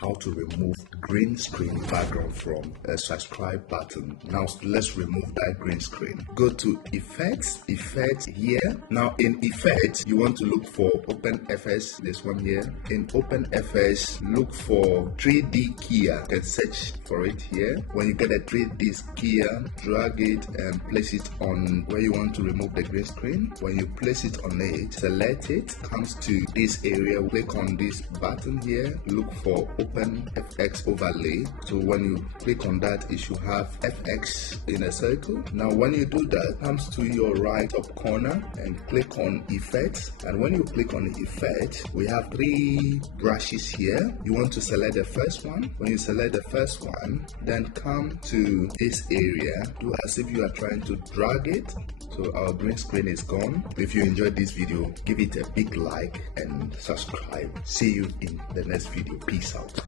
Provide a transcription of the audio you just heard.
how to remove green screen background from a subscribe button. Now let's remove that green screen. Go to effects here. Now in effects, you want to look for OpenFS, this one here. In OpenFS, look for 3D keyer. You can search for it here. When you get a 3D keyer, drag it and place it on where you want to remove the green screen. When you place it on it, select it, comes to this area, click on this button here, look for OpenFX overlay. So when you click on that, it should have FX in a circle. Now when you do that, comes to your right top corner and click on effects. And when you click on effect, we have 3 brushes here. You want to select the first one. When you select the first one, then come to this area, do as if you are trying to drag it. So our green screen is gone. If you enjoyed this video, give it a big like and subscribe. See you in the next video. Peace out.